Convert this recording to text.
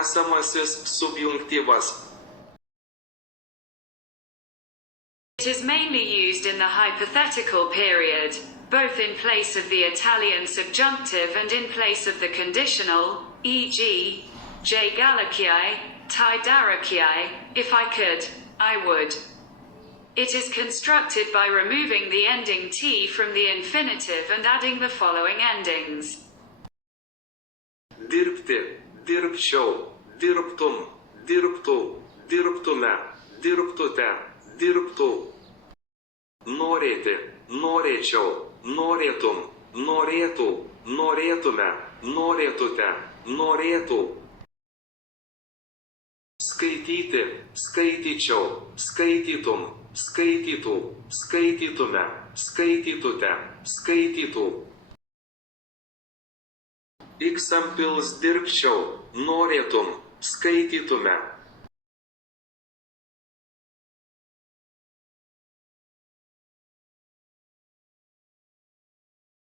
Esamasis subjunktyvas. It is mainly used in the hypothetical period, both in place of the Italian subjunctive and in place of the conditional, e.g., je galachiai, tai darachiai, if I could, I would. It is constructed by removing the ending t from the infinitive and adding the following endings. Dirbti, dirbčiau, dirbtum, dirbtų, dirbtume, dirbtute, dirbtų. Norėti, norėčiau, norėtum, norėtų, norėtume, norėtute, norėtų. Skaityti, skaityčiau, skaitytum, skaitytų, skaitytume, skaitytute, skaitytų. X pils dirbčiau, norėtum, skaitytume,